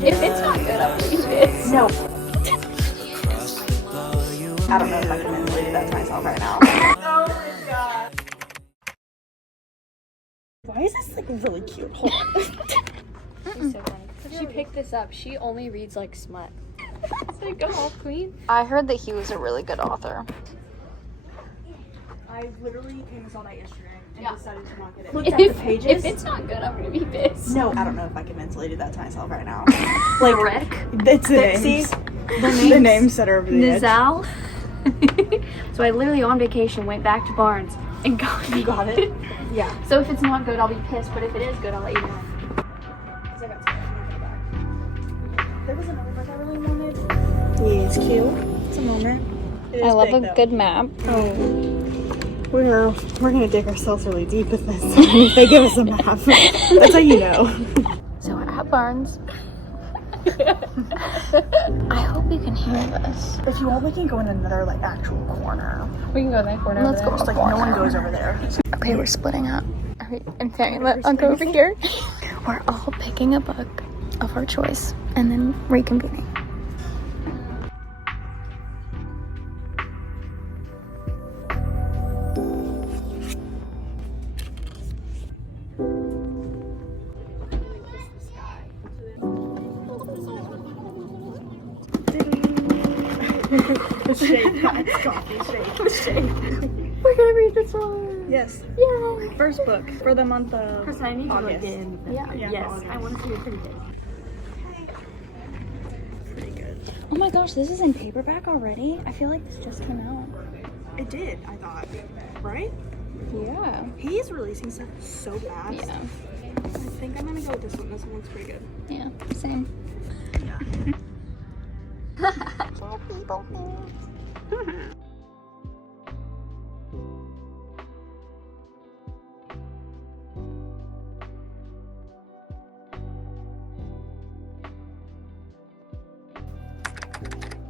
If it's not good, I'm gonna be pissed. No. I don't know if I can mentally do that to myself right now. Oh my god. Why is this like really cute? Hold on. She's so funny. She picked this up. She only reads like smut. So go off, queen. I heard that he was a really good author. I literally came and saw that yesterday and decided to not get it. Looked at the pages. If it's not good, I'm gonna be pissed. No, I don't know if I can mentally do that to myself right now. Like Rick. It's the names. The names that are over the edge. Nizal. So I literally on vacation went back to Barnes and got it. You got it? Yeah. So if it's not good, I'll be pissed. But if it is good, I'll let you know. There was another book I really wanted. Yeah, it's cute. It's a moment. I love a good map. Oh. We're gonna dig ourselves really deep with this. If they give us a map. That's how you know. So we're at Barnes. I hope you can hear this. If you want, we can go in another like actual corner. We can go in that corner. Let's go. Just like no one goes over there. Okay, we're splitting up. Alright, and Fanny, I'll go over here. We're all picking a book of our choice and then reconvening. Shake, guys. Coffee, shake. We're gonna read this one. Yes. Yeah. First book for the month of Chris, I need to August. look in. Yeah. Yes, I want to see your pretty face. Pretty good. Oh my gosh, this is in paperback already? I feel like this just came out. It did, I thought. Right? Yeah. He is releasing stuff so fast. Yeah. I think I'm gonna go with this one. This one looks pretty good. Yeah. Same. Yeah.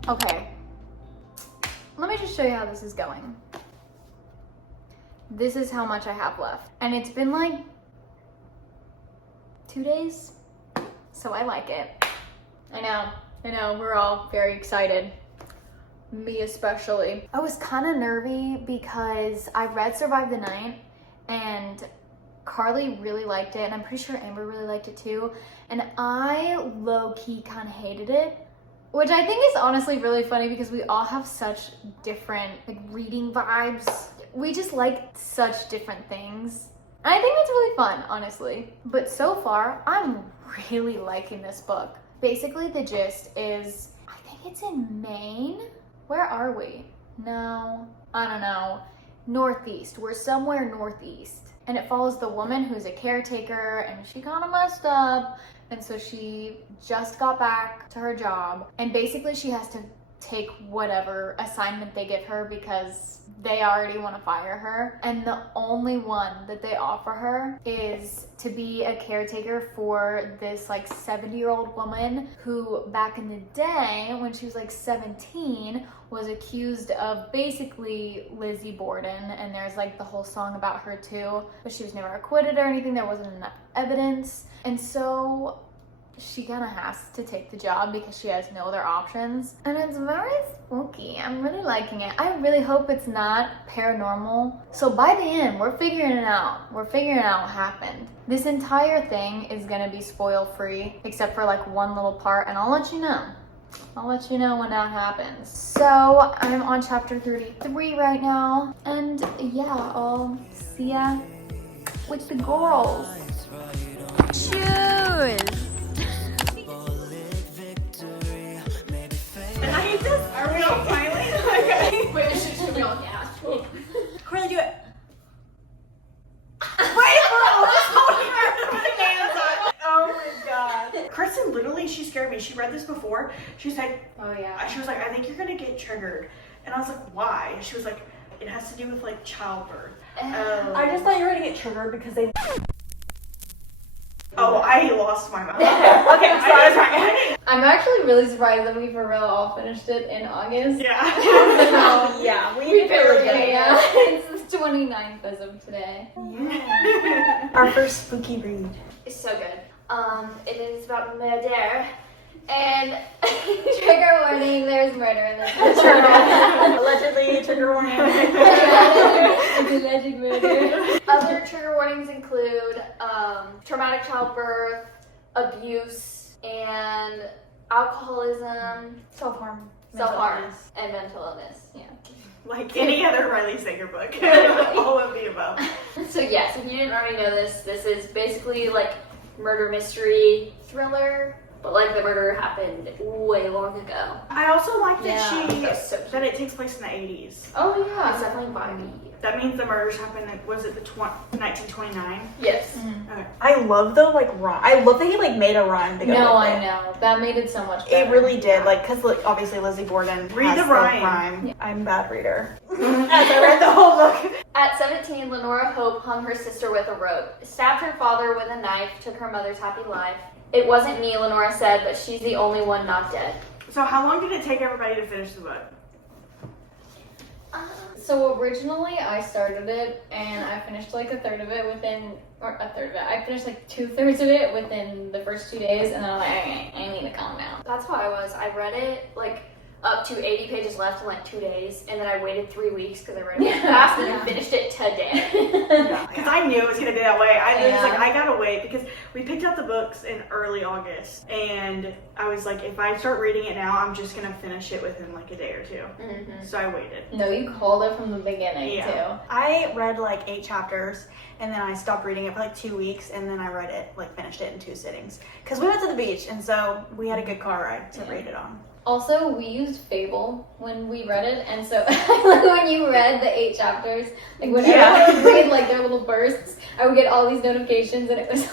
Okay. Let me just show you how this is going. This is how much I have left. And it's been like 2 days. So I like it. I know, we're all very excited. Me especially. I was kind of nervy because I read Survive the Night and Carly really liked it and I'm pretty sure Amber really liked it too. And I low-key kind of hated it, which I think is honestly really funny because we all have such different like reading vibes. We just like such different things. And I think that's really fun, honestly. But so far, I'm really liking this book. Basically, the gist is, I think it's in Maine. Where are we? No, I don't know. Northeast. We're somewhere northeast. And it follows the woman who's a caretaker and she kind of messed up. And so she just got back to her job. And basically she has to take whatever assignment they give her because they already want to fire her. And the only one that they offer her is to be a caretaker for this like 70-year-old woman who back in the day when she was like 17 was accused of basically Lizzie Borden, and there's like the whole song about her too, but she was never acquitted or anything. There wasn't enough evidence, and so she kind of has to take the job because she has no other options. And it's very spooky. I'm really liking it. I really hope it's not paranormal. So by the end, we're figuring it out. We're figuring out what happened. This entire thing is gonna be spoil free, except for like one little part, and I'll let you know. I'll let you know when that happens. So I'm on chapter 33 right now. And yeah, I'll see ya with the girls. Cheers! Are we all smiling? Okay. Wait, this should be on gas. Carly, do it. Wait, bro, just holding her hands up. Oh my god. Kristen, literally, she scared me. She read this before. She said, Oh yeah. she was like, I think you're gonna get triggered. And I was like, why? She was like, it has to do with like childbirth. I just thought you were gonna get triggered because they. Oh, I lost my mind. Okay, so I was right. I'm actually really surprised that we for real all finished it in August. Yeah. So, Yeah, we barely did. Yeah. It's the 29th as of today. Yeah. Our first spooky read. It's so good. It is about murder, And trigger warning, there's murder in this book. Allegedly, trigger warning. It's alleged murder. Other trigger warnings include traumatic childbirth, abuse, and alcoholism, Self-harm. and mental illness. Yeah. Like any other Riley Sager book. All of the above. So yes, if you didn't already know this is basically like murder mystery thriller, but like the murder happened way long ago. I also like that that's so that it takes place in the 80s. Oh yeah, it's definitely vibey. That means the murders happened, was it the 1929? Yes. Okay. I love the rhyme. I love that he made a rhyme to go No, with I it. know. That made it so much better. It really did, because obviously Lizzie Borden Read has the rhyme. Yeah. I'm a bad reader. As I read the whole book. At 17, Lenora Hope hung her sister with a rope, stabbed her father with a knife, took her mother's happy life. It wasn't me, Lenora said, but she's the only one not dead. So how long did it take everybody to finish the book? So originally I started it and I finished like a third of it I finished like 2/3 of it within the first 2 days, and then I'm like, I need to calm down. That's how I was. I read it like up to 80 pages left in like 2 days, and then I waited 3 weeks because I read it fast and I finished it today. Because I knew it was going to be that way. I was Yeah. like, I gotta wait, because we picked up the books in early August, and I was like, if I start reading it now, I'm just going to finish it within like a day or two. Mm-hmm. So I waited. No, you called it from the beginning too. I read 8 chapters, and then I stopped reading it for 2 weeks, and then I read it, finished it in 2 sittings. Because we went to the beach, and so we had a good car ride to read it on. Also, we used Fable when we read it, and so when you read the 8 chapters, when everyone would read their little bursts, I would get all these notifications, and it was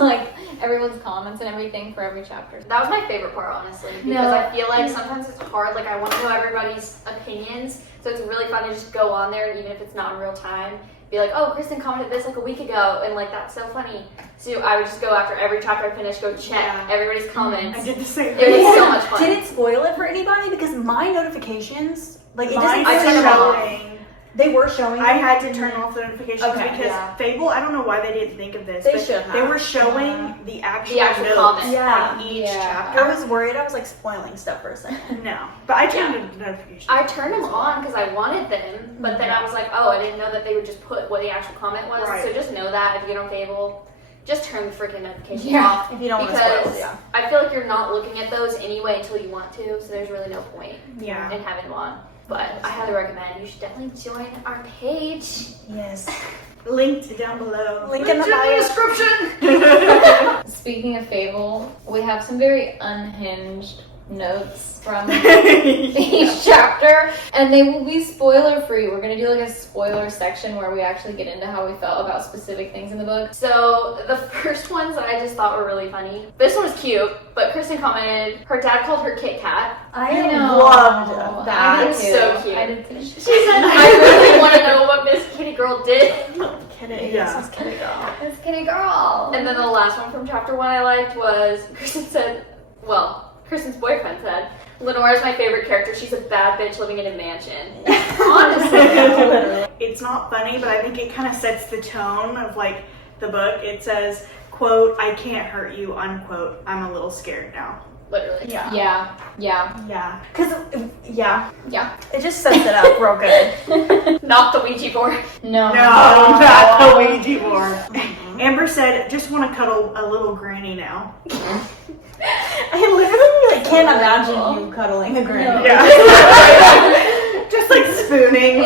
everyone's comments and everything for every chapter. That was my favorite part, honestly, because I feel like sometimes it's hard. I want to know everybody's opinions, so it's really fun to just go on there, even if it's not in real time. Be like, oh, Kristen commented this a week ago, and that's so funny. So I would just go after every chapter I finished, go check everybody's comments. I did the same It thing. was so much fun. Did it spoil it for anybody? Because my notifications, it doesn't I turned them off. showing. They were showing. I had to turn off the notifications because yeah. Fable, I don't know why they didn't think of this, They but should have. they were showing the actual notes comments. Yeah. on each Yeah. chapter. I was worried I was spoiling stuff for a second. No, but I turned the notifications. I turned them on because I wanted them, but then I was like, oh, I didn't know that they would just put what the actual comment was. Right. So just know that if you get on Fable, just turn the freaking notifications off. If you don't want to because spoil, yeah. I feel like you're not looking at those anyway until you want to, so there's really no point Yeah. in having them on. But I highly recommend you should definitely join our page. Yes. Linked down below. Link in the bio. description. Speaking of Fable, we have some very unhinged notes from each chapter, and they will be spoiler free. We're gonna do a spoiler section where we actually get into how we felt about specific things in the book. So the first ones that I just thought were really funny. This one was cute, but Kristen commented her dad called her Kit Kat. I loved that. I did too. So cute. I did too. She said, I really want to know what Miss Kitty Girl did. Kidding. Yeah. This is Kitty Girl. Miss Kitty Girl. And then the last one from chapter 1 I liked was Kristen's boyfriend said, Lenora's my favorite character. She's a bad bitch living in a mansion. Honestly. It's not funny, but I think it kind of sets the tone of the book. It says, quote, I can't hurt you, unquote. I'm a little scared now. Literally. Yeah. Yeah. Because, Yeah. it just sets it up real good. Not the Ouija board. No, not the Ouija board. Amber said, just want to cuddle a little granny now. I literally can't imagine you cuddling a granny. Yeah. Just spooning.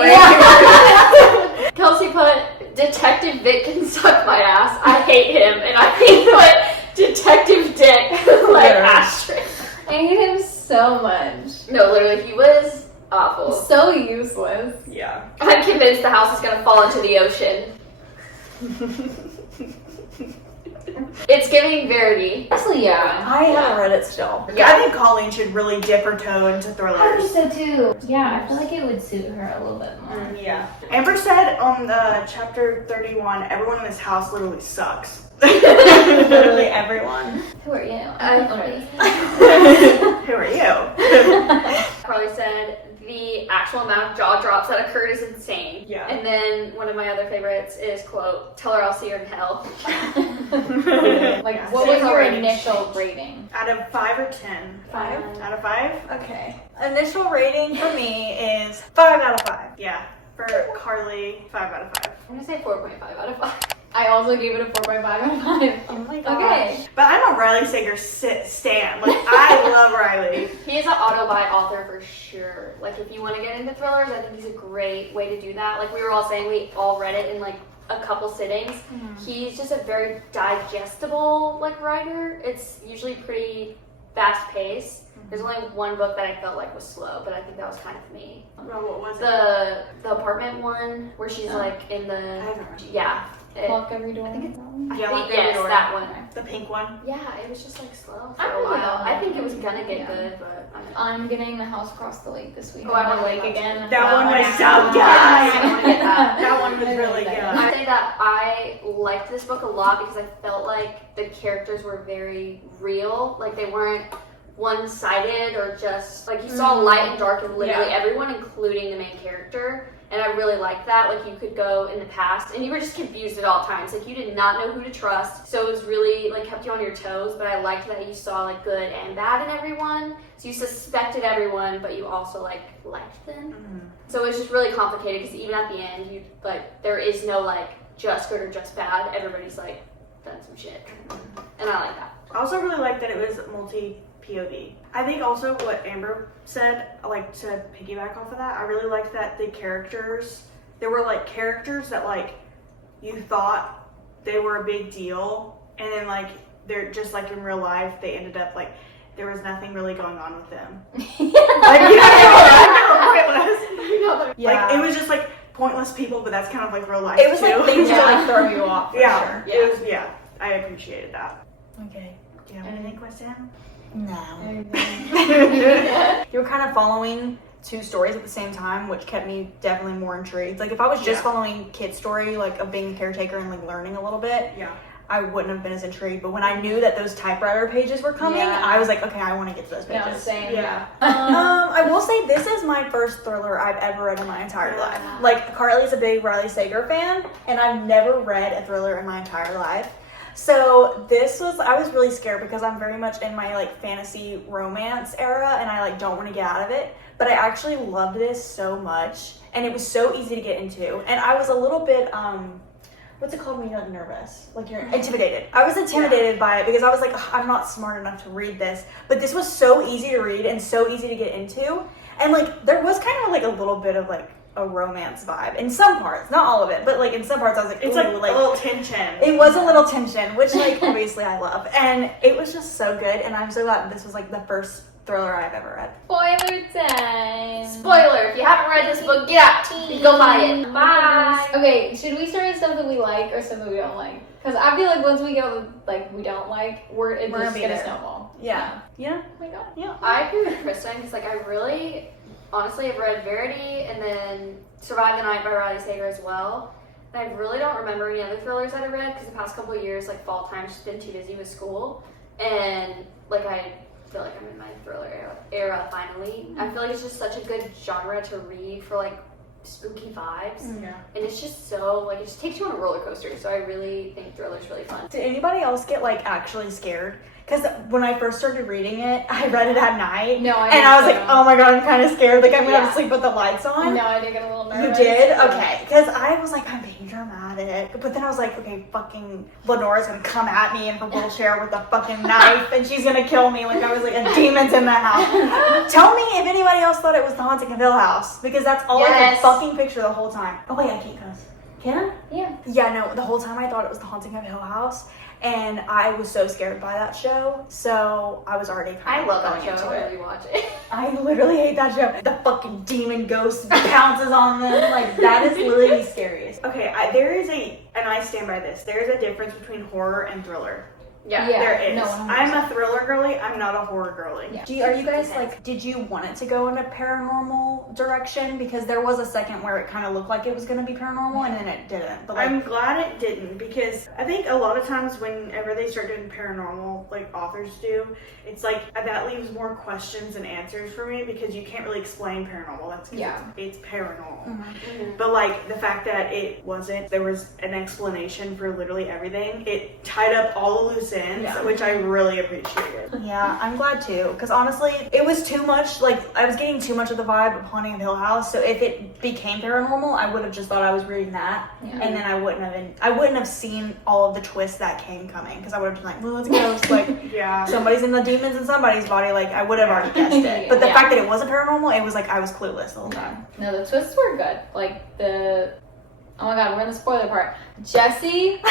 Kelsey put, Detective Vic can suck my ass. I hate him. And I put, Detective Dick, asterisk. I hate him so much. No, literally, he was awful. So useless. Yeah. I'm convinced the house is going to fall into the ocean. It's giving Verity. Actually, yeah. I haven't read it still. Yeah, I think Colleen should really dip her toe into thrillers. I think so too. Yeah, I feel like it would suit her a little bit more. Yeah. Amber said on chapter 31, everyone in this house literally sucks. Literally everyone. Who are you? Who are you? Carly said, the actual amount of jaw drops that occurred is insane. Yeah. And then one of my other favorites is, quote, "Tell her I'll see her in hell." Like, Yeah. what was Same your rating. initial rating? Out of 5 or 10? 5? Out of 5? Okay. Initial rating for me is 5 out of 5. Yeah. For Carly, 5 out of 5. I'm gonna say 4.5 out of 5. I also gave it a 4.5 out of 5. Oh my god. Okay. But I'm a Riley Sager stan. Like, I love Riley. He's an auto-buy author for sure. Like, if you want to get into thrillers, I think he's a great way to do that. Like, we were all saying, we all read it in, like, a couple sittings. He's just a very digestible, like, writer. It's usually pretty fast-paced. There's only one book that I felt like was slow, but I think that was kind of me. Well, what was it? The apartment one, where she's, like, in the... I haven't read it. Yeah. Lock every door. I think it's... Yeah, Lock Every yes, Door. that one. The pink one? Yeah, it was just, like, slow for I a really while. don't I think it know. was gonna get Yeah. good, but... I don't know. I'm getting The House Across the Lake this week. Oh, I on wanna the lake get that again. That one was so I good! want to get that. That one was I really really good. like I say that I liked this book a lot because I felt like the characters were very real. Like, they weren't one-sided or just, like, you saw light and dark in literally everyone, including the main character. And I really liked that. Like, you could go in the past and you were just confused at all times. Like, you did not know who to trust. So it was really, like, kept you on your toes. But I liked that you saw, like, good and bad in everyone. So you suspected everyone, but you also, like, liked them. So it was just really complicated because even at the end, you, like, there is no, like, just good or just bad. Everybody's, like, done some shit. And I like that. I also really like that it was multi-POV. I think also what Amber said, like, to piggyback off of that, I really liked that the characters, there were, like, characters that, like, you thought they were a big deal, and then, like, they're just, like, in real life, they ended up, like, there was nothing really going on with them. Like, you know, pointless. Yeah. Like, it was just, like, pointless people, but that's kind of, like, real life, It was too. like things to like throw you off. For Yeah, Sure. it was, I appreciated that. Okay. Do you have anything, Question? No. You were kind of following two stories at the same time, which kept me definitely more intrigued. Like, if I was just following Kit's story, like, of being a caretaker and, like, learning a little bit, Yeah. I wouldn't have been as intrigued. But when I knew that those typewriter pages were coming, Yeah. I was like, okay, I want to get to those pages. Yeah, same. Yeah. I will say this is my first thriller I've ever read in my entire life. Like, Carly's a big Riley Sager fan, and I've never read a thriller in my entire life. So I was really scared because I'm very much in my, like, fantasy romance era, and I, like, don't want to get out of it. But I actually loved this so much, and it was so easy to get into. And I was a little bit, what's it called when you're, like, nervous? Like, you're intimidated. I was intimidated by it because I was like, I'm not smart enough to read this. But this was so easy to read and so easy to get into. And, like, there was kind of, like, a little bit of, like, a romance vibe in some parts, not all of it, but, like, in some parts I was like, It's ooh, like a little tension. it was a little tension, which, like, obviously I love, and it was just so good. And I'm so glad this was, like, the first thriller I've ever read. Spoiler time. Spoiler, if you haven't read this book, get out. Go buy it. Bye. Okay, should we start with stuff that we like or stuff that we don't like? Because I feel like once we go, like, we don't like, we're We're just gonna be gonna there. snowball. Yeah. Oh my god. Yeah. I agree with Kristen because, like, I really, honestly, have read Verity and then Survive the Night by Riley Sager as well. And I really don't remember any other thrillers that I read because the past couple of years, like, fall time's just been too busy with school. And, like, I feel like I'm in my thriller era finally. I feel like it's just such a good genre to read for, like, spooky vibes. Yeah. And it's just so, like, it just takes you on a roller coaster. So I really think thrillers really fun. Did anybody else get, like, actually scared? Because when I first started reading it, I read it at night. No, I And I was didn't. like, oh my god, I'm kind of scared. Like, I'm gonna have Yeah. to sleep with the lights on. No, I did get a little You nervous. did? Okay. Because I was like, I'm being dramatic. But then I was like, okay, fucking Lenora's gonna come at me in her wheelchair with a fucking knife and she's gonna kill me. Like, I was like, a demon's in the house. Tell me if anybody else thought it was The Haunting of Hill House. Because that's all I could Yes. fucking picture the whole time. Oh, wait, I can't cuss. Can I? Yeah. Yeah, no, the whole time I thought it was The Haunting of Hill House. And I was so scared by that show. So I was already kind I of love that going show. into I it. really watch it. I literally hate that show. The fucking demon ghost pounces on them. Like, that is literally the scariest. Okay, and I stand by this. There is a difference between horror and thriller. Yeah. There is. No, 100%. I'm a thriller girly. I'm not a horror girly. Yeah. Are you guys like, did you want it to go in a paranormal direction? Because there was a second where it kind of looked like it was going to be paranormal and then it didn't. But like, I'm glad it didn't, because I think a lot of times whenever they start doing paranormal, like authors do, it's like that leaves more questions than answers for me, because you can't really explain paranormal. That's because it's paranormal. Mm-hmm. But like the fact that it wasn't, there was an explanation for literally everything. It tied up all the loose ends, which I really appreciated. yeah, I'm glad too. Because honestly, it was too much. Like, I was getting too much of the vibe of Haunting of Hill House. So if it became paranormal, I would have just thought I was reading that, and then I wouldn't have seen all of the twists that came coming, because I would have been like, well, it's ghost. Like, somebody's in the demons in somebody's body. Like, I would have already guessed it. But the fact that it wasn't paranormal, it was like I was clueless the whole time. No, the twists were good. Like oh my god, we're in the spoiler part. Jesse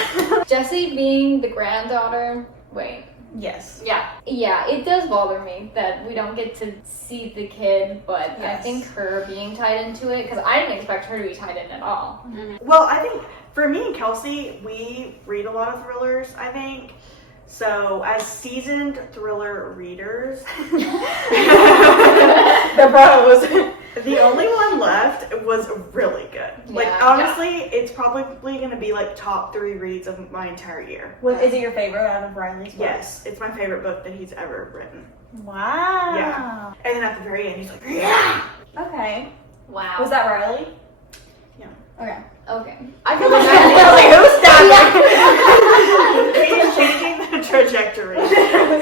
being the granddaughter. Wait. Yes. Yeah. Yeah, it does bother me that we don't get to see the kid, but I think her being tied into it, because I didn't expect her to be tied in at all. Mm-hmm. Well, I think for me and Kelsey, we read a lot of thrillers, I think. So, as seasoned thriller readers, The bros. the only one left was really good. Like, honestly, it's probably going to be like top 3 reads of my entire year. Is it your favorite out of Riley's books? Yes, it's my favorite book that he's ever written. Wow. Yeah. And then at the very end, he's like, yeah! Okay. Wow. Was that Riley? Yeah. Okay. Okay. I feel like He's changing the trajectory.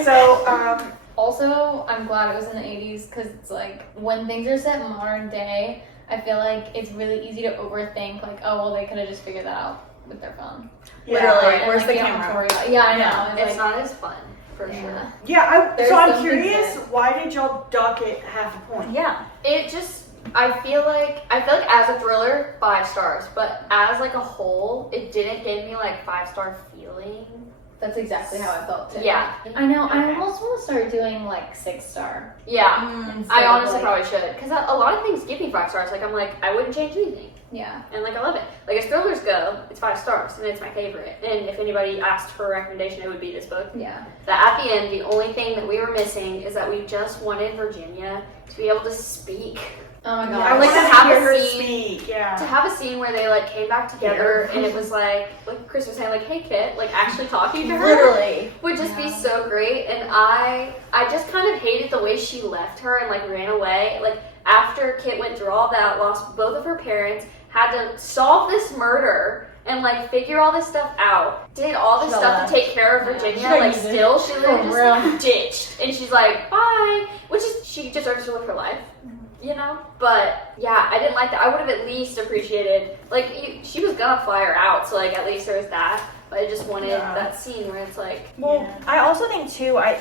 So, Also, I'm glad it was in the 80s, because it's like, when things are set in modern day, I feel like it's really easy to overthink, like, oh, well, they could have just figured that out with their phone. Literally. And, Where's like, the you don't have to camera? worry about it. Yeah, I know. it's not as fun, for sure. yeah, There's so I'm something curious, good. why did y'all dock it half a point? Yeah. It just, I feel like as a thriller, 5 stars, but as like a whole, it didn't give me like 5-star feeling. That's exactly how I felt too. Yeah. I know. I almost want to start doing like 6-star. Yeah. instead I of, honestly like, probably should, because a lot of things give me 5 stars. Like, I'm like, I wouldn't change anything. Yeah. And like, I love it. Like, as thrillers go, it's 5 stars, and it's my favorite. And if anybody asked for a recommendation, it would be this book. Yeah. That at the end, the only thing that we were missing is that we just wanted Virginia to be able to speak. Oh my god. I I like wanted to have hear a her scene. speak, To yeah. have a scene where they like came back together and it was like Chris was saying, like, hey Kit, like actually talking to her Literally. would just be so great. And I just kind of hated the way she left her and like ran away. Like, after Kit went through all that, lost both of her parents, had to solve this murder and like figure all this stuff out, did all this stuff to take care of Virginia, like still she literally just ditched, and she's like, bye, which is, she deserves to live her life, you know. But yeah, I didn't like that. I would have at least appreciated, like, she was gonna fly her out, so like at least there was that, but I just wanted that scene where it's like, Well, I also think too, I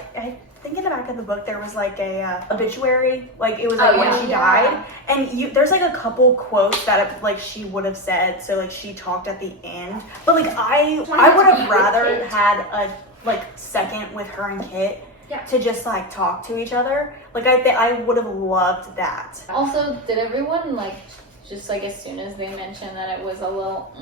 think in the back of the book there was like a obituary, like it was like when she died, and there's like a couple quotes that like she would have said, so like she talked at the end, but like I would have rather had a like second with her and Kit to just like talk to each other. Like I would have loved that. Also, did everyone like just like as soon as they mentioned that it was a little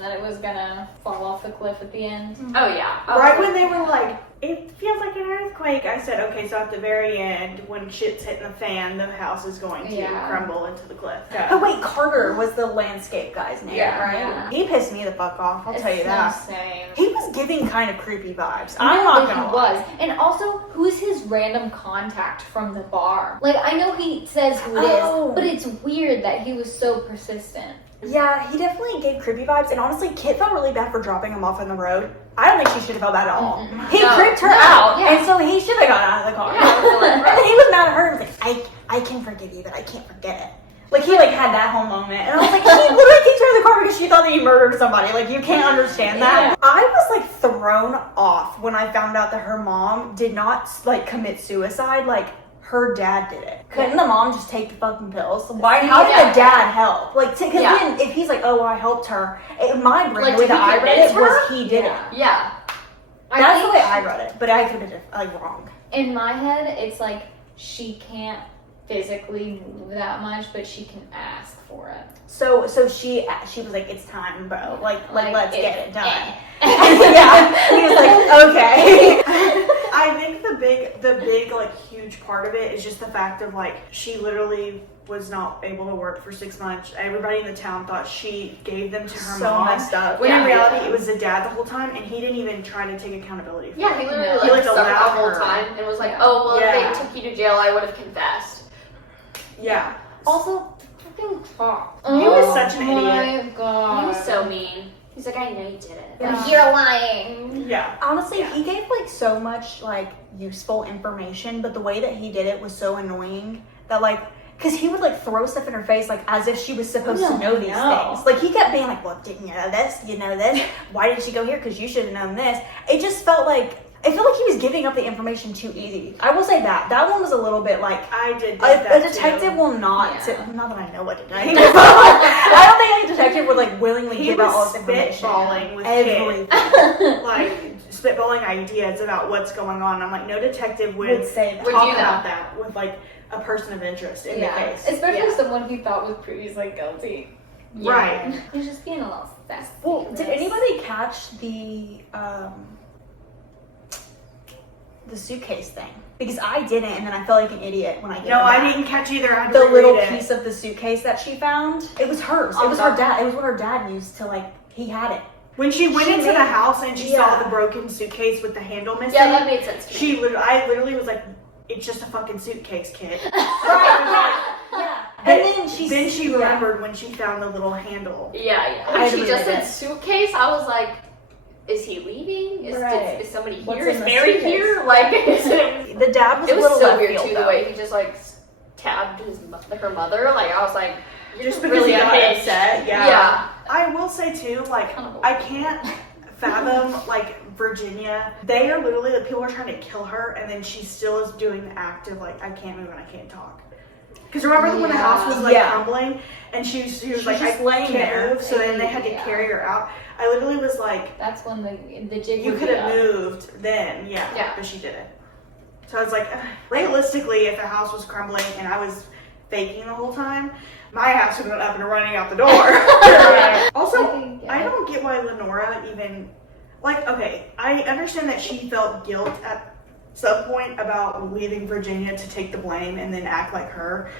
that it was gonna fall off the cliff at the end? oh yeah, Right when they were like, it feels like an earthquake, I said, okay, so at the very end, when shit's hitting the fan, the house is going to crumble into the cliff. Oh wait, Carter was the landscape guy's name, right? Yeah. He pissed me the fuck off, I'll tell you that. Insane. He was giving kind of creepy vibes. I'm not gonna lie. Was. And also, who's his random contact from the bar? Like, I know he says who it is, but it's weird that he was so persistent. Yeah, he definitely gave creepy vibes, and honestly, Kit felt really bad for dropping him off on the road. I don't think she should have felt bad at all. He creeped her out, and so he should have got out of the car. And then he was mad at her and was like, I can forgive you, but I can't forget it. Like, he like had that whole moment, and I was like, he literally kicked her in the car because she thought that he murdered somebody. Like, you can't understand that. I was like thrown off when I found out that her mom did not like commit suicide. Like, her dad did it. Couldn't the mom just take the fucking pills? Why? How did the dad help? Like, because then if he's like, oh, well, I helped her. In my brain, Like, the way that I read it her? was he did it. yeah. That's the way I read it, but I could have been like wrong. In my head, it's like she can't physically move that much, but she can ask for it. So she was like, "It's time, bro. Like let's get it done." Yeah. He was like, "Okay." I think the big like huge part of it is just the fact of like she literally was not able to work for 6 months. Everybody in the town thought she gave them to her So mom. messed up. When in Yeah. reality, it was the dad the whole time, and he didn't even try to take accountability for Yeah, it. he literally He, like like, sucked the allowed whole her. time and was like, Yeah. "Oh well, Yeah. if they took you to jail, I would have confessed." Yeah. Also, fucking talk. He was such an idiot. Oh my god. He was so mean. He's like, "I know you did it." Yeah. Like, you're lying. Yeah. Honestly, Yeah. he gave like so much like useful information, but the way that he did it was so annoying that like, because he would like throw stuff in her face like as if she was supposed to know these things. Like he kept being like, "Well, didn't you know this? You know this? Why did she go here? Because you should have known this." It just felt like he was giving up the information too easy. I will say that one was a little bit like. I did A that detective too. will not. Yeah. Not that I know what detective. I don't think a detective would like willingly He give out all was this information. spitballing with Everything. kids. Like spitballing ideas about what's going on. I'm like, no detective would say that. Would talk do about that. that with like a person of interest in Yeah. the case. Especially Yeah. someone he thought was previously guilty. Right. He's just being a little sassy. Well, did anybody catch the suitcase thing? Because I didn't, and then I felt like an idiot when I gave No, it I back. didn't catch either. I had The to little reread it. piece of the suitcase that she found, it was hers. Oh, It was her God. dad. It was what her dad used to like. He had it. When she went She into made- the house and she saw Yeah. the broken suitcase with the handle missing, Yeah, that made sense to me. I literally was like, "It's just a fucking suitcase, kid." Yeah. And then she remembered when she found the little handle. Yeah. I When she agree just with said it. suitcase, I was like, "Is he leaving? Right. Is somebody What's here? in Is the Mary suitcase? here?" Like, it The dad was a was little so left weird field, too. though. The way he just like tabbed her mother. Like, I was like, "You're Just because really he got unhinged." upset. Yeah. I will say too, like, Kind of I can't fathom like Virginia. They are literally like people are trying to kill her, and then she still is doing the act of like, "I can't move and I can't talk." Because remember when the house was like Yeah. crumbling, and she was She's like, just "I laying can't there." move," so then they had to Yeah. carry her out. I literally was like, That's when the jig "You would could be have up. moved then, yeah, Yeah. but she didn't." So I was like, realistically, if the house was crumbling and I was faking the whole time, my ass would have been up and running out the door. Also, I think, yeah. I don't get why Lenora even, like, okay, I understand that she felt guilt at some point about leaving Virginia to take the blame and then act like her.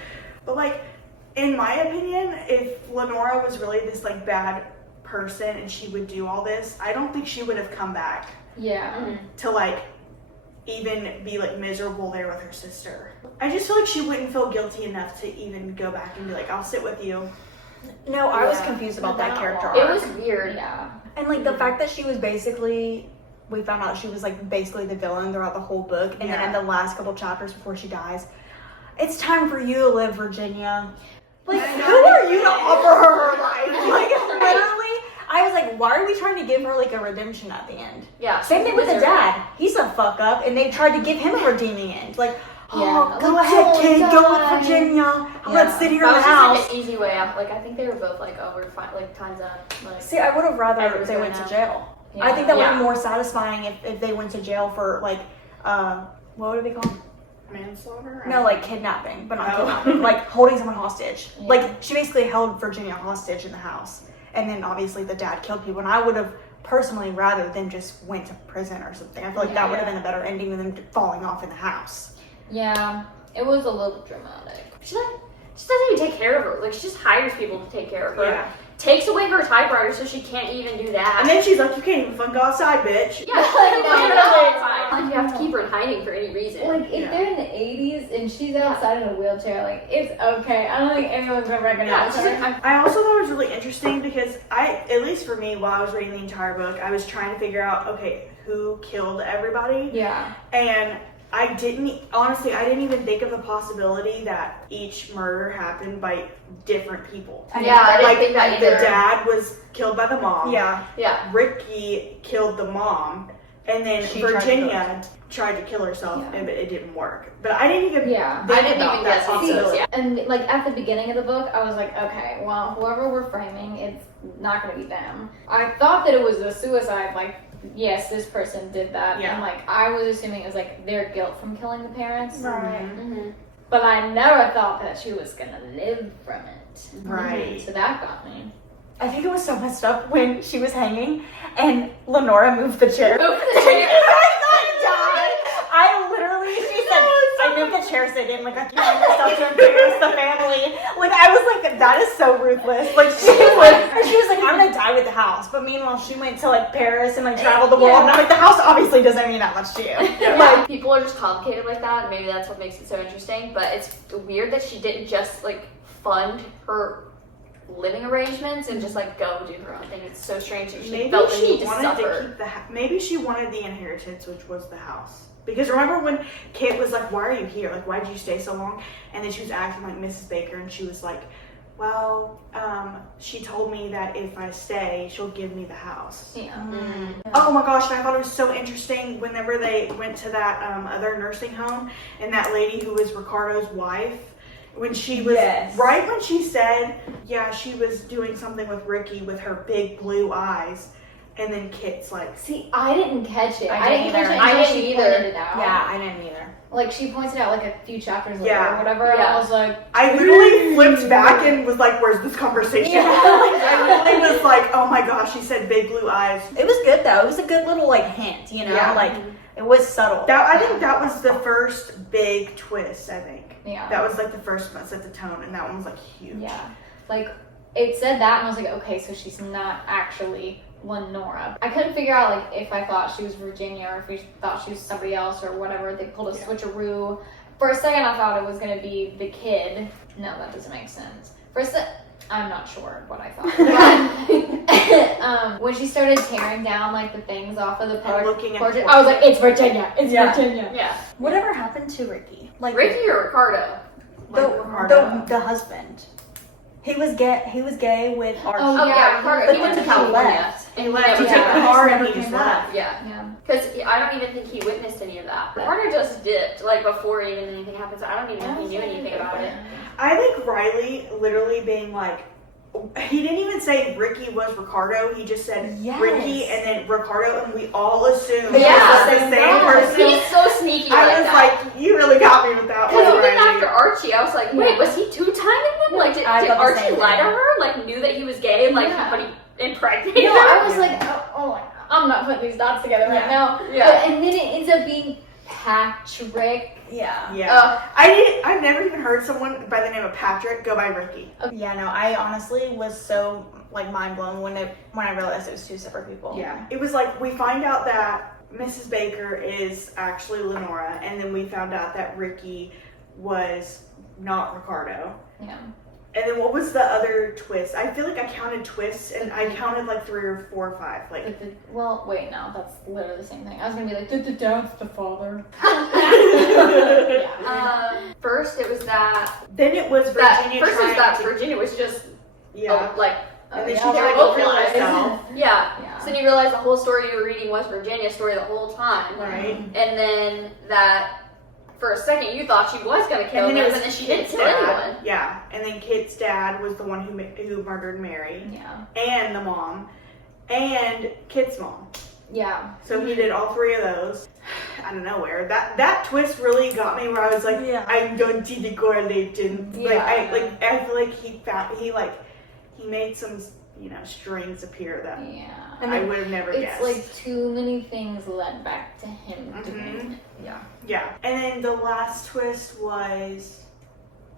But, like, in my opinion, if Lenora was really this, like, bad person and she would do all this, I don't think she would have come back Yeah. to, like, even be, like, miserable there with her sister. I just feel like she wouldn't feel guilty enough to even go back and be like, "I'll sit with you." No, I was Yeah. confused about that character It arc. was weird. Yeah. And like the fact that she was basically, we found out she was like basically the villain throughout the whole book, and then in Yeah. the last couple chapters before she dies, it's time for you to live, Virginia. Like, I know. who are you to offer her her life? Like, literally, I was like, why are we trying to give her like a redemption at the end? Yeah. Same thing with the Misery. dad. He's a fuck up, and they tried to give him a redeeming end. Like, Yeah. oh, go Like, ahead, don't kid, go die. with Virginia. Yeah. Let's sit here in That the was just house. like an easy way out. Like, I think they were both like, "Oh, we're fine. Like, time's up." Like, See, I would have rather Everyone's they going went to out. jail. Yeah. I think that would Yeah. be more satisfying if they went to jail for like, what would it be called? Manslaughter? No, like kidnapping, but not Oh. kidnapping. Like holding someone hostage. Yeah. Like she basically held Virginia hostage in the house, and then obviously the dad killed people. And I would have personally rather than just went to prison or something. I feel like that would have been a better ending than them falling off in the house. Yeah. It was a little dramatic. she like just doesn't even take care of her. Like, she just hires people to take care of her. Yeah. Takes away her typewriter so she can't even do that. And then she's like, "You can't even fucking go outside, bitch." yeah, she's like, "No, you're not outside." Like, you have to keep her in hiding for any reason. Like, if Yeah. they're in the 80s and she's outside in a wheelchair, like, it's okay. I don't think anyone's gonna yeah, recognize she's her. like, I also thought it was really interesting because at least for me, while I was reading the entire book, I was trying to figure out, okay, who killed everybody? Yeah. And I didn't even think of the possibility that each murder happened by different people. yeah, I didn't Like, think that the either. dad was killed by the mom. Yeah. Yeah. Ricky killed the mom. And then She tried to Virginia tried to kill herself, Yeah. and it didn't work. But I didn't even Yeah. think I didn't about even that guess these possibility. yeah. And like at the beginning of the book, I was like, okay, well, whoever we're framing, it's not gonna be them. I thought that it was a suicide, like, yes, this person did that. Yeah. And like I was assuming it was like their guilt from killing the parents. Right. Mm-hmm. but I never thought that she was gonna live from it. Right. So that got me. I think it was so messed up when she was hanging and Lenora moved the chair. Move the And chair. you guys thought died. I literally, she said, I moved the chair so it didn't look like you had yourself to embarrass the family. Like, I was like, that is so ruthless. Like, she was like, I'm gonna die with the house. But meanwhile, she went to like Paris and like traveled the world. And I'm like, the house obviously doesn't mean that much to you. Yeah. People are just complicated like that. Maybe that's what makes it so interesting. But it's weird that she didn't just like fund her living arrangements and just like go do her own thing. It's so strange that she Maybe felt the she need to wanted suffer. to keep maybe she wanted the inheritance, which was the house. Because remember when Kit was like, "Why are you here? Like, why did you stay so long?" And then she was acting like Mrs. Baker, and she was like, "Well, she told me that if I stay, she'll give me the house." Yeah. Oh my gosh, and I thought it was so interesting whenever they went to that other nursing home, and that lady who was Ricardo's wife, when she was, right when she said, yeah, she was doing something with Ricky with her big blue eyes, and then Kit's like, See, I didn't catch it. I didn't catch it either. until I she didn't either. pointed it out. Yeah, I didn't either. Like, she pointed out like a few chapters later Yeah. or whatever, and I was like, I literally flipped back and was like, where's this conversation? Yeah. I literally was like, oh my gosh, she said big blue eyes. It was good though. It was a good little like hint, you know? Yeah. Like, it was subtle. I think that was the first big twist, I think. yeah. That was like the first one that set the tone, and that one was like huge. Yeah. Like, it said that, and I was like, okay, so she's not actually Lenora. I couldn't figure out, like, if I thought she was Virginia or if we thought she was somebody else or whatever. They pulled a switcheroo. For a second, I thought it was going to be the kid. No, that doesn't make sense. I'm not sure what I thought. When she started tearing down, like, the things off of the looking at portrait, the I was like, it's Virginia. It's Yeah. Virginia. Yeah. Whatever happened to Ricky? Like, Ricky or Ricardo? the husband. He was gay with Archie. Oh, Oh yeah, Ricardo. He But went to he California. left. He left to Yeah. take the car and Never he came just back. left. Yeah. Yeah. Because I don't even think he witnessed any of that. Ricardo just dipped, like, before even anything happened, so I don't even know if he knew anything about it. I think Riley literally being like, he didn't even say Ricky was Ricardo. He just said Yes. Ricky and then Ricardo, and we all assumed Yeah. it was the same Yeah. person. He's so sneaky I like was that. like, you really got me with that one, Because even after Riley. Archie, I was like, wait, was he two-timing them? Like, did I thought the Archie same lie to thing. her? Like, knew that he was gay, like, Yeah. but he impregnated No, her? I was like, oh, I'm not putting these dots together right now. Yeah. And then it ends up being Patrick. Yeah. Yeah. I've never even heard someone by the name of Patrick go by Ricky. Yeah, no, I honestly was so like mind blown when I realized it was two separate people. Yeah. It was like, we find out that Mrs. Baker is actually Lenora, and then we found out that Ricky was not Ricardo. Yeah. And then what was the other twist? I feel like I counted twists, and I counted like 3 or 4 or 5. Like, Well, wait, no, that's literally the same thing. I was gonna be like, did the dad's the father? First, it was that. then it was Virginia First, it was trying that to, Virginia was just, yeah. like, And then yeah, she tried like, to oh, kill realize. herself. yeah. Yeah. So then you realize the whole story you were reading was Virginia's story the whole time. Right. And then that, for a second, you thought she was going to kill And him, then it and was then she didn't Kit's kill dad. anyone. Yeah. And then Kit's dad was the one who murdered Mary, Yeah. and the mom, and Kit's mom. Yeah. So he did all 3 of those out of nowhere. That twist really got me, where I was like, Yeah. I'm going to the correlation. Yeah. I feel like he made some, strings appear that Yeah. I would have never It's guessed. like too many things led back to him Mhm. doing it. Yeah. Yeah. And then the last twist was,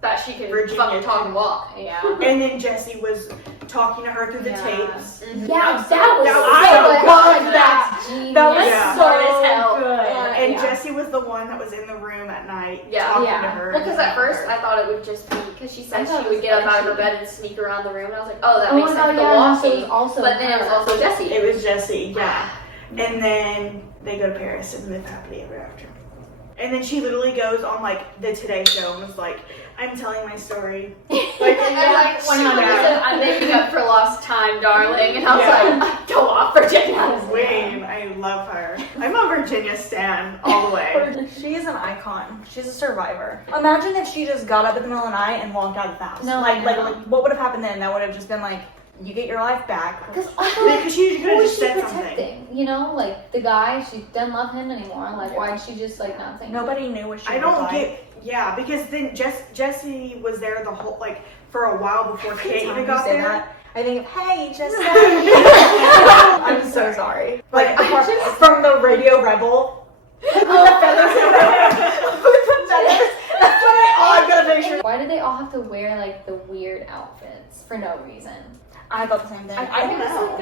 That she could Virginia fucking talk and walk. Yeah. and then Jesse was talking to her through the Yeah. tapes. Mhm. Yeah, that was I so loved good. that. That's genius. That was Yeah. so Smart as hell. good. And Yeah. Jesse was the one that was in the room at night Yeah. talking Yeah. to her. Well, because at first I thought it would just be because she I said thought she it would was get up out of her Jesse. bed and sneak around the room, and I was like, oh, that Oh makes my sense god, for yeah, no, so it walking. was also But then it was her. also Jesse. It was Jesse, yeah. And then they go to Paris and live happily ever after. And then she literally goes on like the Today Show and was like, I'm telling my story. Like, And like, she 100%, I'm making up for lost time, darling. And I was like, go off, Virginia. Wayne, I love her. I'm a Virginia stan all the way. She is an icon. She's a survivor. Imagine if she just got up in the middle of the night and walked out of the house. No, like no. what would have happened then? That would have just been like, you get your life back. Because also, Because she could have who is just she said something. protecting? You know, like the guy, she doesn't love him anymore. Like, why did she just like not say? Nobody knew what she I was don't like. get, because then Jesse was there the whole, like, for a while before Every Kate time even you got say there. that, I think of, hey, Jesse. I'm so sorry. Like, apart from the Radio Rebel. With the feathers in there. With the feathers. That's what I'm gonna picture. Why did they all have to wear like the weird outfits for no reason? I thought the same thing. I don't It's know. like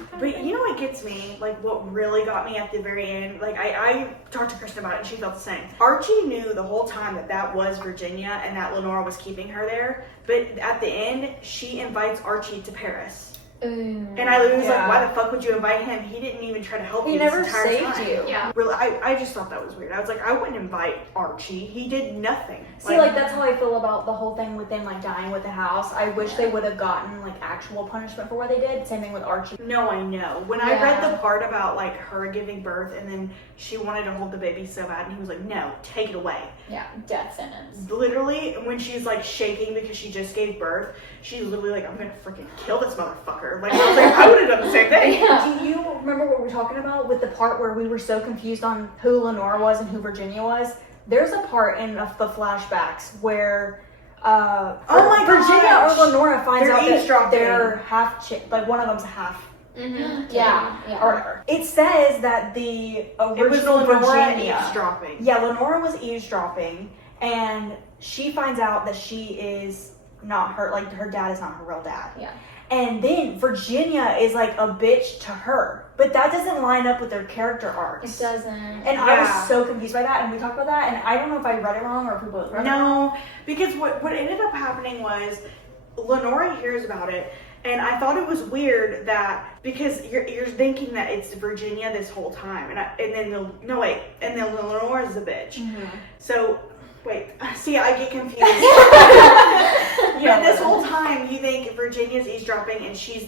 a But you know what gets me? Like, what really got me at the very end? Like, I talked to Kristen about it and she felt the same. Archie knew the whole time that was Virginia and that Lenora was keeping her there. But at the end, she invites Archie to Paris. And I was Yeah. like, why the fuck would you invite him? He didn't even try to help He you never this entire saved time. you. yeah. Really, I just thought that was weird. I was like, I wouldn't invite Archie. He did nothing. See, like, that's how I feel about the whole thing with them, like, dying with the house. I wish they would have gotten, like, actual punishment for what they did. Same thing with Archie. No, I know. When I Yeah. read the part about, like, her giving birth and then she wanted to hold the baby so bad and he was like, no, take it away. Yeah, death sentence. Literally, when she's, like, shaking because she just gave birth, she's literally like, I'm gonna freaking kill this motherfucker. Like, I was like, I would have done the same thing. Yeah. Do you remember what we were talking about with the part where we were so confused on who Lenora was and who Virginia was? There's a part in the flashbacks where Oh my Virginia gosh. or Lenora finds They're out that eavesdropping. they're half like one of them's half Mm-hmm. Yeah, yeah. or whatever. It says that the It was original Lenora Virginia. eavesdropping. Yeah, Lenora was eavesdropping, and she finds out that she is not her, like her dad is not her real dad. Yeah. And then Virginia is like a bitch to her, but that doesn't line up with their character It arcs. doesn't. And I Yeah. was so confused by that, and we talked about that, and I don't know if I read it wrong or if we both read it wrong. No, because what ended up happening was Lenora hears about it, and I thought it was weird that because you're thinking that it's Virginia this whole time, and then Lenora's a bitch. Mm-hmm. So wait, see, I get confused. Yeah, But this whole time you think Virginia's eavesdropping, and she's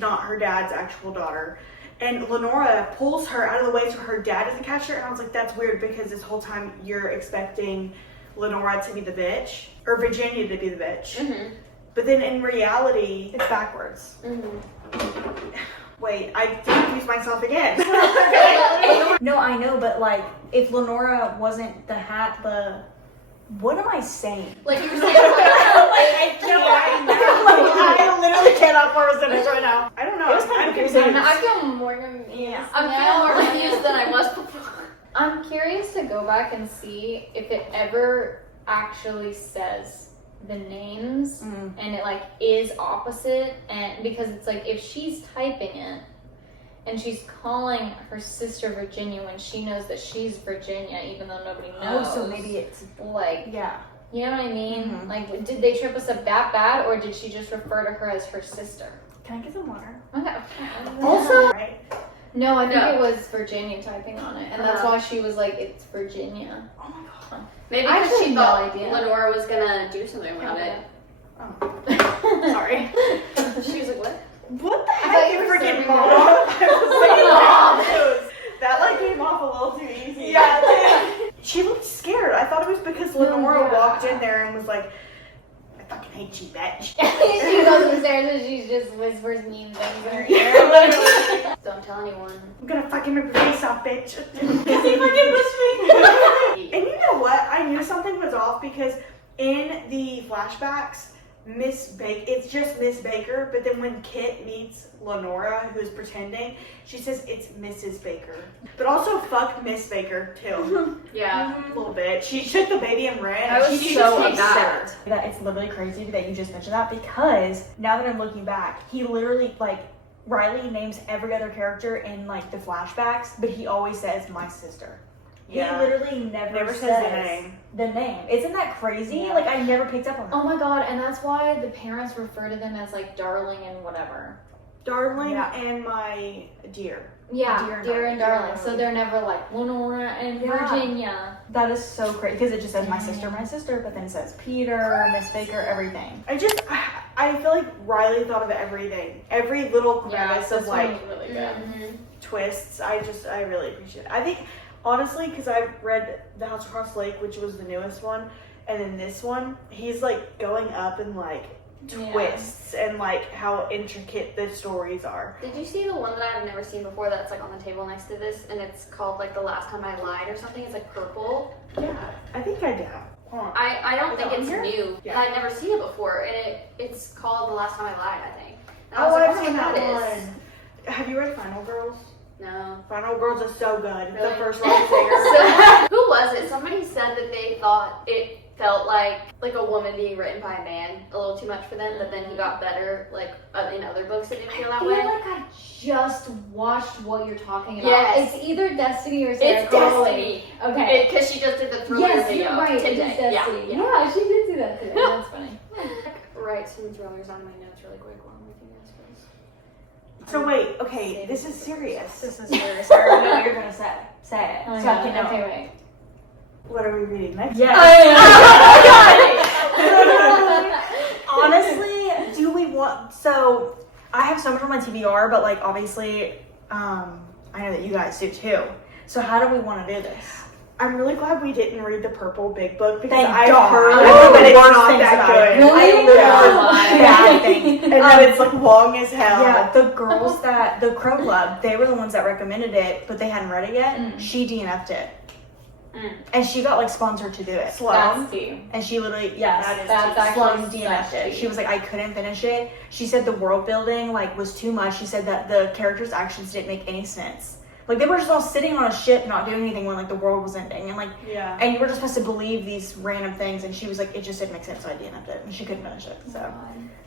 not her dad's actual daughter. And Lenora pulls her out of the way so her dad doesn't catch her, and I was like, that's weird because this whole time you're expecting Lenora to be the bitch or Virginia to be the bitch. Mm-hmm. But then in reality, It's backwards. Mm-hmm. wait, I confused myself again. No, I know, but like, if Lenora wasn't what am I saying? Like you were saying, I literally cannot form a sentence right now. I don't know. It was kind of I'm confusing. confused. I feel more confused. Yeah. I'm feeling more confused than I was before. I'm curious to go back and see if it ever actually says the names and it like is opposite, and because it's like if she's typing it and she's calling her sister Virginia when she knows that she's Virginia even though nobody knows. Oh, so maybe it's like, yeah. you know what I mean? Mhm. Like, did they trip us up that bad, or did she just refer to her as her sister? Can I get some water? Okay. Also, right? No, I think No. it was Virginia typing on it, and that's why she was like, "It's Virginia." Oh my god. Maybe I because she had no thought idea. Lenora was gonna do something about it. Sorry. She was like, what? What the thought heck, you you were freaking serving mom? water. That like came off a little too easy. Yeah. She looked scared. I thought it was because Oh, Lenora yeah. walked in there and was like, I fucking hate you, bitch. She goes upstairs and she just whispers mean things in her ear. Don't tell anyone. I'm gonna fucking rip your face off, bitch. Because he fucking pushed me. And you know what? I knew something was off because in the flashbacks, it's just Miss Baker, but then when Kit meets Lenora, who's pretending, she says it's Mrs. Baker. But also fuck Miss Baker too. Yeah. A little bit. She took the baby and ran. I was she so just upset. That it's literally crazy that you just mentioned that, because now that I'm looking back, he literally like Riley names every other character in like the flashbacks, but he always says my sister. Yeah. He literally never says the name. The name. Isn't that crazy? Yeah. Like I never picked up on that. Oh my god, and that's why the parents refer to them as like darling and whatever. Darling Yeah. and my dear. Yeah, Dear and dear and darling. darling. So they're never like Lenora and Yeah. Virginia. That is so crazy because it just says my sister, but then it says Peter, Miss Baker, everything. I feel like Riley thought of everything. Every little crevice of like really Mm-hmm. twists. I really appreciate it. I think honestly, because I've read The House Across the Lake, which was the newest one, and then this one, he's like going up and like twists and like how intricate the stories are. Did you see the one that I've never seen before that's like on the table next to this, and it's called like The Last Time I Lied or something? It's like purple. Yeah, I think I did. Hold on. I don't Is think that it's on here? new. Yeah. I'd never seen it before, and it's called The Last Time I Lied, I think. And I Oh, was like, I've what seen that that is? one. Have you read Final Girls? No. Final Girls is so good. Really? The first one singer. So, who was it? Somebody said that they thought it felt like a woman being written by a man, a little too much for them, but then he got better, like in other books that didn't feel that I feel way. like I just watched what you're talking about. Yes. It's either Destiny or Sarah It's Crowley. Destiny. Okay. Because she just did the thriller Yes, video you're right. today. It is Destiny. Yeah. Yeah, she did do that today. That's funny. Write some thrillers on my notes really quick while I'm with you guys, please. So wait, okay, this is serious. This is serious. I already know what you're gonna say. Say it. Oh my so I God. can know. Okay, wait. What are we reading next? Yes. Oh, Honestly, do we want? So I have so much on my TBR, but like obviously, I know that you guys do too. So how do we want to do this? I'm really glad we didn't read the purple big book because Thank I've God. heard I've heard that the it's worst not things that about it. good. Really? Yeah. Bad thing. And that it's like long as hell. Yeah, the girls that the Crow Club, they were the ones that recommended it, but they hadn't read it yet. Mm. She DNF'd it, Mm. and she got like sponsored to do it. Slow. That's tea. And she literally, yes, That is That's tea. actually Sloan DNF'd it. such She was like, I couldn't finish it. She said the world building like was too much. She said that the characters' actions didn't make any sense. Like they were just all sitting on a ship, not doing anything when like the world was ending, and like, Yeah. and you were just supposed to believe these random things. And she was like, it just didn't make sense, so I DNF'd it, and she couldn't finish it. So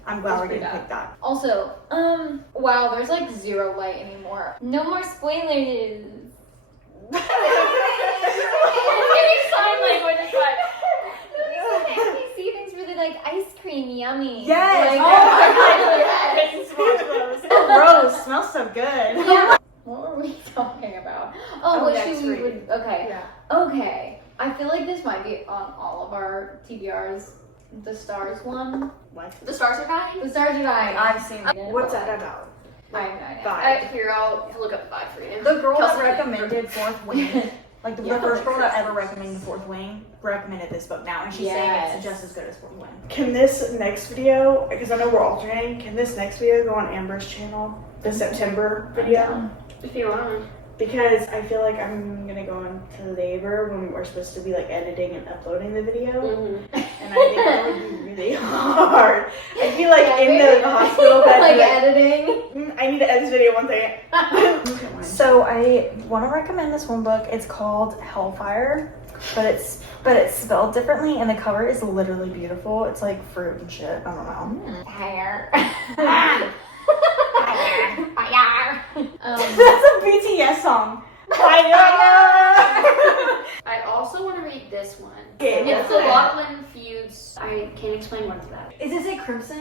I'm glad That's we pretty didn't bad. pick that. Also, wow, there's like zero light anymore. No more spoilers. It's giving sign language, it's fine. I see things really like ice cream, yummy. Yes. Like, Oh, Rose smells so good. What were we talking about? Oh, Oh, what next should we? read. Okay. Yeah. Okay. I feel like this might be on all of our TBRs. The Stars one. What? The Stars Are Dying? The Stars Are Dying. I've seen it. What's that about? I have no idea. Vibe. Here, I'll look up the vibe for you. The girl that Kelsey- recommended Fourth Wing, like the Yeah. first girl that ever recommended Fourth Wing, recommended this book now, and she's saying Yes. it's just as good as Fourth Wing. Can this next video, because I know we're alternating, can this next video go on Amber's channel? The September video? If you want. Because I feel like I'm gonna go into labor when we're supposed to be like editing and uploading the video. Mm-hmm. And I think that would be really hard. I'd be like Yeah, in maybe. the hospital bed. like like, editing. I need to edit this video one second. So I want to recommend this one book. It's called Hellfire, but it's spelled differently, and the cover is literally beautiful. It's like fruit and shit. I don't know. Hair. That's a BTS song. I also want to read this one. Okay, It's the Lachlan Feuds. I can't explain what it's about. Is this a Crimson?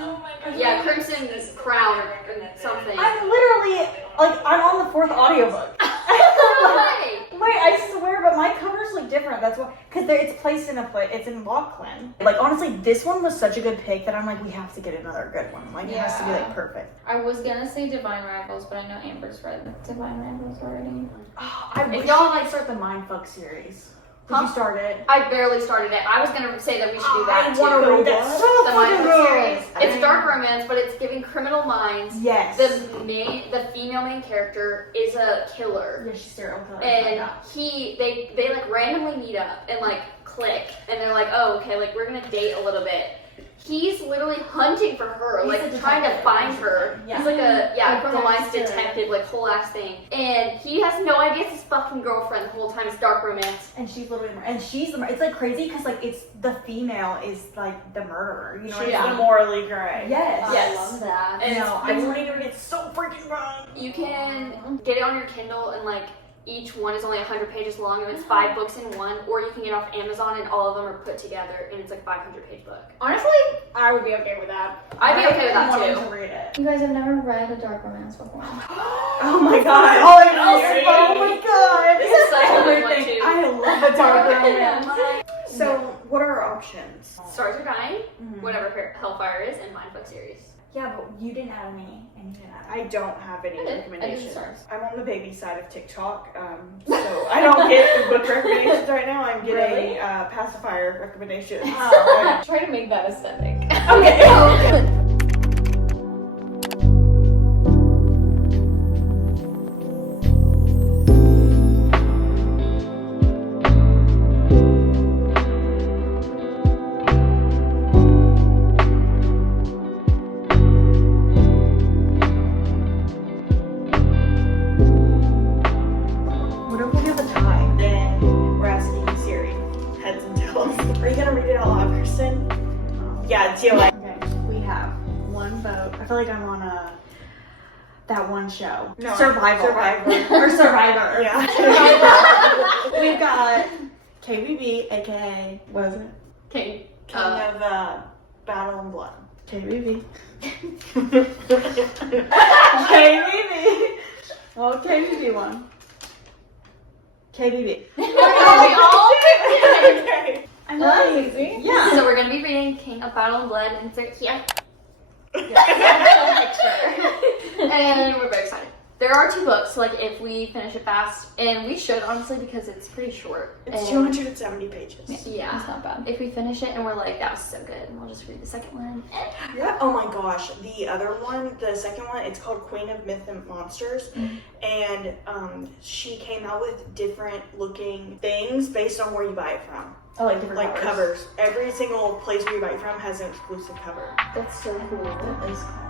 Yeah, Crimson Crown or something. I'm literally I'm on the fourth audiobook. Why? Wait, I swear, but my covers look different. That's why, because it's placed in it's in Lachlan. Like honestly, this one was such a good pick that I'm like, we have to get another good one. Like it has to be like perfect. I was gonna say Divine Rivals, but I know Amber's read Divine Rivals already. Oh, I wish y'all you could start the Mindfuck series. Did Huh? you start it? I barely started it. I was gonna say that we should do that too. want to read that so The fucking Mindfuck good. series. It's a dark romance, but it's giving Criminal Minds. Yes. The female main character is a killer. Yeah, she's serial killer. And they like randomly meet up and like click, and they're like, oh, okay, like we're gonna date a little bit. He's literally hunting for her, He's like a trying to detective, find her. Yeah. He's like a criminal minds Dexter. detective, like whole ass thing. And he has no idea it's his fucking girlfriend the whole time. It's dark romance. And she's literally, it's like crazy because like it's the female is like the murderer. You know what She's I Yeah. mean? the morally gray. Yes. Yes. I love that. And No, I it's- want to read it so freaking wrong. You can get it on your Kindle and like each one is only 100 pages long and it's 5 books in one, or you can get it off Amazon and all of them are put together and it's like 500-page book. Honestly, I would be okay with that. I'd be okay with that wanted too. to read it. You guys have never read a dark romance before. Oh my god. Oh my god. This is such a good one too. I love a dark romance. So, what are our options? Stars Are Dying, Mhm. whatever Hellfire is, and Mindfuck series. Yeah, but you didn't add any, and you didn't add I don't have any I did recommendations. stars. I'm on the baby side of TikTok, so I don't get book recommendations right now. I'm getting Really? pacifier recommendations. Oh, Try to make that aesthetic. okay. Listen. Yeah, TOA. Okay, we have one vote. I feel like I'm on that one show. No, Survival. Survivor. Or Survivor. Yeah. We've got KBB, aka, what is it? Okay. King of Battle and Blood. KBB. KBB. Well, KBB won. KBB. Okay. I'm That's not easy. Yeah. So we're gonna be reading King of Battle and Blood, insert here. And we're very excited. There are 2 books, so like if we finish it fast, and we should honestly because it's pretty short. It's and 270 pages. Yeah. That's not bad. If we finish it and we're like, that was so good, and we'll just read the second one. Yeah. Oh my gosh. The other one, the second one, it's called Queen of Myth and Monsters. And she came out with different looking things based on where you buy it from. I like different Like covers. Every single place where you buy it from has an exclusive cover. That's so cool. That is cool.